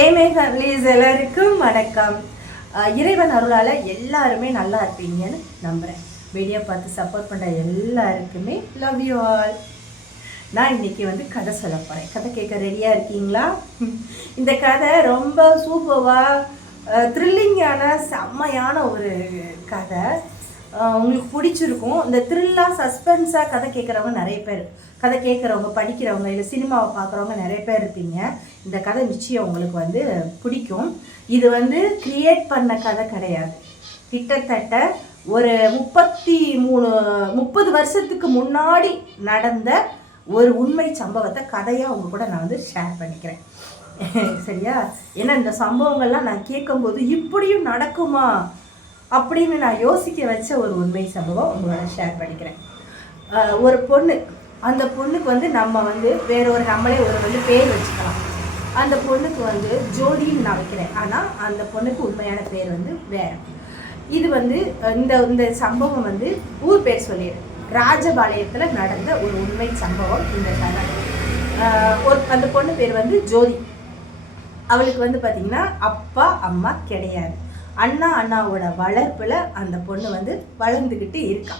ஏமே families எல்லாருக்கும் வணக்கம். இறைவன் அருளால் எல்லாருமே நல்லா இருப்பீங்கன்னு நம்புகிறேன். வீடியோ பார்த்து சப்போர்ட் பண்ணுற எல்லாருக்குமே லவ் யூ ஆல். நான் இன்றைக்கி கதை சொல்ல போகிறேன். கதை கேட்க ரெடியாக இருக்கீங்களா? இந்த கதை ரொம்ப சூப்பராக த்ரில்லிங்கான செம்மையான ஒரு கதை. உங்களுக்கு பிடிச்சிருக்கும். இந்த த்ரில்லாக சஸ்பென்ஸாக கதை கேட்குறவங்க நிறைய பேர், கதை கேட்குறவங்க, படிக்கிறவங்க, இல்லை சினிமாவை பார்க்குறவங்க நிறைய பேர் இருப்பீங்க. இந்த கதை நிச்சயம் உங்களுக்கு பிடிக்கும். இது கிரியேட் பண்ண கதை கிடையாது. கிட்டத்தட்ட ஒரு 30 வருஷத்துக்கு முன்னாடி நடந்த ஒரு உண்மை சம்பவத்தை கதையாக அவங்க கூட நான் ஷேர் பண்ணிக்கிறேன். சரியா? ஏன்னா இந்த சம்பவங்கள்லாம் நான் கேட்கும்போது இப்படியும் நடக்குமா அப்படின்னு நான் யோசிக்க வச்ச ஒரு உண்மை சம்பவம் உங்களோட ஷேர் பண்ணிக்கிறேன். ஒரு பொண்ணு, அந்த பொண்ணுக்கு நம்ம வேற ஒரு நம்மளே ஒரு பேர் வச்சுக்கலாம். அந்த பொண்ணுக்கு ஜோதின்னு நான் வைக்கிறேன். ஆனால் அந்த பொண்ணுக்கு உண்மையான பேர் வேறு. இது இந்த சம்பவம் ஊர் பேர் சொல்லிடுறேன். ராஜபாளையத்தில் நடந்த ஒரு உண்மை சம்பவம் இந்த கதை. அந்த பொண்ணு பேர் ஜோதி. அவளுக்கு பார்த்தீங்கன்னா அப்பா அம்மா கிடையாது. அண்ணாவோட வளர்ப்பில் அந்த பொண்ணு வளர்ந்துக்கிட்டு இருக்கா.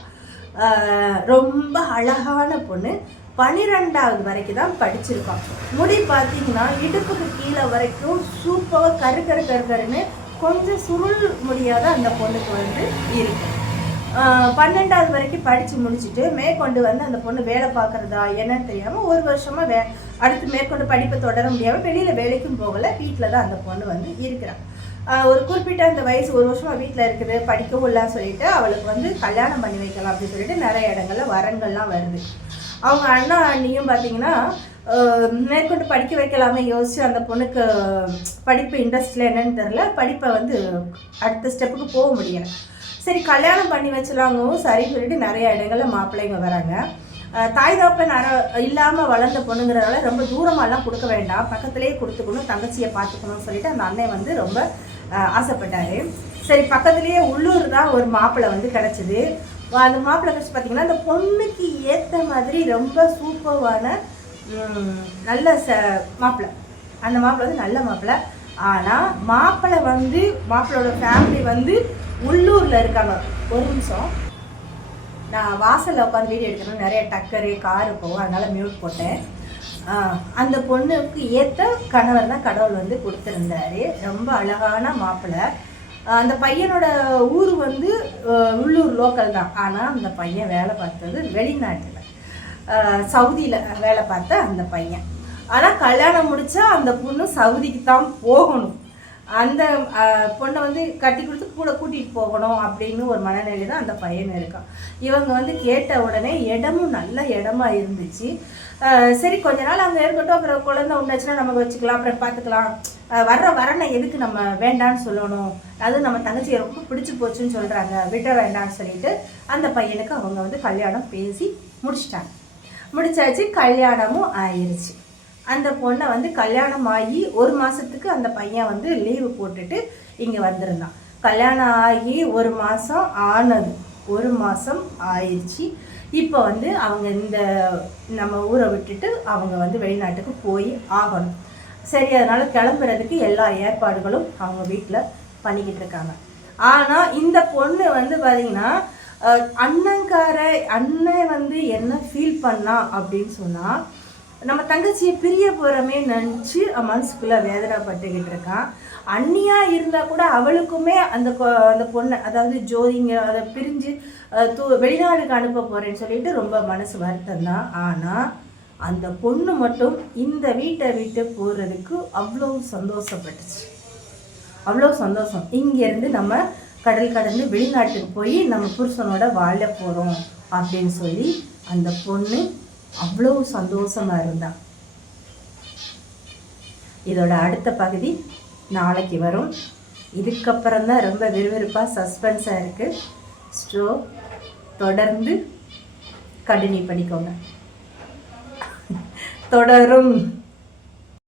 ரொம்ப அழகான பொண்ணு. 12வது வரைக்கும் தான் படிச்சிருக்கான். முடி பார்த்தீங்கன்னா இடுப்புக்கு கீழே வரைக்கும் சூப்பராக கருன்னு கொஞ்சம் சுருள் முடியாத அந்த பொண்ணுக்கு இருக்கு. 12வது வரைக்கும் படித்து முடிச்சுட்டு மேற்கொண்டு அந்த பொண்ணு வேலை பார்க்குறதா என்னன்னு தெரியாமல் ஒரு வருஷமாக அடுத்து மேற்கொண்டு படிப்பை தொடர முடியாமல் வெளியில் வேலைக்கும் போகலை. வீட்டில் தான் அந்த பொண்ணு இருக்கிறான். ஒரு குறிப்பிட்ட அந்த வயசு, ஒரு வருஷமாக வீட்டில் இருக்குது, படிக்கவும் இல்லைன்னு சொல்லிட்டு அவளுக்கு கல்யாணம் பண்ணி வைக்கலாம் அப்படின்னு சொல்லிட்டு நிறைய இடங்கள்ல வரன்கள்லாம் வருது. அவங்க அண்ணா அண்ணியும் பார்த்தீங்கன்னா மேற்கொண்டு படிக்க வைக்கலாமே யோசிச்சு அந்த பொண்ணுக்கு படிப்பு இன்ட்ரெஸ்டில் என்னன்னு தெரில, படிப்பை அடுத்த ஸ்டெப்புக்கு போக முடியலை. சரி கல்யாணம் பண்ணி வச்சலாங்கவும் சரி சொல்லிட்டு நிறைய இடங்கள்ல மாப்பிள்ளைங்க வராங்க. தாய் தாப்பன் இல்லாமல் வளர்ந்த பொண்ணுங்கிறதால ரொம்ப தூரமாலாம் கொடுக்க வேண்டாம், பக்கத்துலேயே கொடுத்துக்கணும், தங்கச்சியை பார்த்துக்கணும்னு சொல்லிட்டு அந்த அண்ணன் ரொம்ப ஆசைப்பட்டார். சரி பக்கத்துலேயே உள்ளூர் தான் ஒரு மாப்பிள்ளை கிடச்சிது. அந்த மாப்பிள்ளை கிடச்சி பார்த்திங்கன்னா அந்த பொண்ணுக்கு ஏற்ற மாதிரி ரொம்ப சூப்பரான நல்ல மாப்பிள்ளை. அந்த மாப்பிள்ளை நல்ல மாப்பிள்ளை. ஆனால் மாப்பிள்ளோட ஃபேமிலி உள்ளூரில் இருக்காங்க. ஒரு நிமிஷம், நான் வாசலில் உட்காந்து வீடியோ எடுக்கணும், நிறைய டக்கரு காரு போகும், அதனால் மியூட் போட்டேன். அந்த பொண்ணுக்கு ஏற்ற கணவர் தான் கடவுள் கொடுத்துருந்தாரு. ரொம்ப அழகான மாப்பிள்ளை. அந்த பையனோட ஊர் உள்ளூர் லோக்கல் தான். ஆனால் அந்த பையன் வேலை பார்த்தது வெளிநாட்டில், சவுதியில் வேலை பார்த்த அந்த பையன். ஆனால் கல்யாணம் முடித்தா அந்த பொண்ணு சவுதிக்கு தான் போகணும். அந்த பொண்ணை கட்டி கொடுத்து கூட கூட்டிகிட்டு போகணும் அப்படின்னு ஒரு மனநிலை தான் அந்த பையன் இருக்கான். இவங்க கேட்ட உடனே இடமும் நல்ல இடமா இருந்துச்சு. சரி கொஞ்ச நாள் அங்கே இருக்கட்டும், அப்புறம் குழந்தை உண்டாச்சுன்னா நமக்கு வச்சுக்கலாம், அப்புறம் பார்த்துக்கலாம், வரனை எதுக்கு நம்ம வேண்டான்னு சொல்லணும், அது நம்ம தங்கச்சியை ரொம்ப பிடிச்சி போச்சுன்னு சொல்கிறாங்க, விட்ட வேண்டான்னு சொல்லிட்டு அந்த பையனுக்கு அவங்க கல்யாணம் பேசி முடிச்சாச்சு. கல்யாணமும் ஆயிடுச்சு. அந்த பொண்ணை கல்யாணம் ஆகி ஒரு மாதத்துக்கு அந்த பையன் லீவு போட்டுட்டு இங்கே வந்திருந்தான். கல்யாணம் ஆகி ஒரு மாதம் ஆனது, ஒரு மாதம் ஆயிடுச்சு. இப்போ அவங்க இந்த நம்ம ஊரை விட்டுட்டு அவங்க வெளிநாட்டுக்கு போய் ஆகணும். சரி அதனால் கிளம்புறதுக்கு எல்லா ஏற்பாடுகளும் அவங்க வீட்டில் பண்ணிக்கிட்டு இருக்காங்க. ஆனால் இந்த பொண்ணு பார்த்திங்கன்னா அண்ணன் என்ன ஃபீல் பண்ணா அப்படின்னு சொன்னால், நம்ம தங்கச்சியை பிரிய போகிறமே நினச்சி மனசுக்குள்ளே வேதனைப்பட்டுக்கிட்டு இருக்கான். அண்ணியாக இருந்தால் கூட அவளுக்குமே அந்த பொண்ணை, அதாவது ஜோதிங்க, அதை பிரிஞ்சு வெளிநாடுக்கு அனுப்ப போகிறேன்னு சொல்லிட்டு ரொம்ப மனசு வருத்தம் தான். ஆனால் அந்த பொண்ணு மட்டும் இந்த வீட்டை விட்டு போகிறதுக்கு அவ்வளோ சந்தோஷப்பட்டுச்சு, அவ்வளோ சந்தோஷம். இங்கேருந்து நம்ம கடல் கடந்து வெளிநாட்டுக்கு போய் நம்ம புருஷனோட வாழ போகிறோம் அப்படின்னு சொல்லி அந்த பொண்ணு அவ்வளோ சந்தோஷமாக இருந்தான். இதோட அடுத்த பகுதி நாளைக்கு வரும். இதுக்கப்புறம் தான் ரொம்ப விறுவிறுப்பாக சஸ்பென்ஸாக இருக்குது. தொடர்ந்து கண்டினியூ பண்ணிக்கோங்க. தொடரும்.